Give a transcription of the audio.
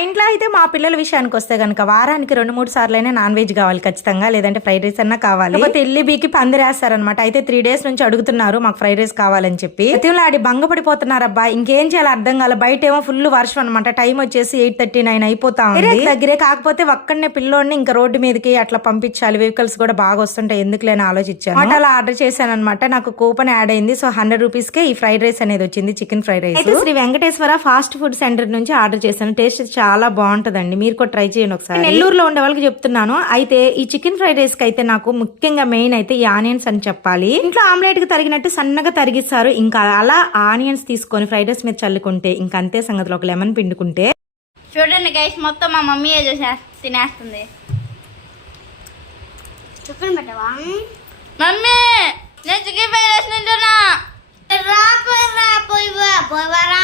ఇంట్లో అయితే మా పిల్లల విషయానికి వస్తే కనుక వారానికి రెండు మూడు సార్లు అయినా నాన్ వెజ్ కావాలి ఖచ్చితంగా లేదంటే ఫ్రైడ్ రైస్ అన్నా కావాలి. లేకపోతే ఇల్లి బీకి పందిరేస్తారనమాట అయితే త్రీ డేస్ నుంచి అడుగుతున్నారు మాకు ఫ్రైడ్ రైస్ కావాలని చెప్పి. ప్రతిలో ఆడి భంగపడిపోతున్నారబ్బా ఇంకేం చేయాలి అర్థం కాలే. బయట ఏమో ఫుల్ వర్షం అనమాట టైం వచ్చేసి ఎయిట్ థర్టీ నైన్ అయిపోతా ఉంది. దగ్గరే కాకపోతే ఒక్కడనే పిల్లోడిని ఇంకా రోడ్డు మీదకి అట్లా పంపించాలి. వెహికల్స్ కూడా బాగా వస్తుంటాయి. ఎందుకులేని ఆలోచించాను. అన్నమాట అలా ఆర్డర్ చేశాను అనమాట నాకు కూపన్ యాడ్ అయింది. సో హండ్రెడ్ రూపీస్ కే ఈ ఫ్రైడ్ రైస్ అనేది వచ్చింది chicken fried rice. Sri Venkateswara fast food centre నుంచి ఆర్డర్ చేశాను. టేస్ట్ చాలా బాగుంటదండి. మీరు కూడా ట్రై చేయండి ఒకసారి. నెల్లూరులో ఉండే వాళ్ళకి చెప్తున్నాను. అయితే ఈ చికెన్ ఫ్రైడ్ రైస్కి అయితే నాకు ముఖ్యంగా మెయిన్ అయితే ఈ ఆనియన్స్ అని చెప్పాలి. ఇంట్లో ఆమ్లెట్కి తరిగినట్టు సన్నగా తరిగిస్తారు. ఇంకా అలా ఆనియన్స్ తీసుకొని ఫ్రైడ్ రైస్ మీద చల్లుకుంటే ఇంకా అంతే సంగతిలో ఒక లెమన్ పిండుకుంటే. చూడండి గైస్ మొత్తం మా మమ్మీ చూసే తినేస్తుంది. చికెన్ పెట్టవా? మమ్మీ నేను చికెన్ ఫ్రైడ్ రైస్ తింటున్నా. రా పోయి రా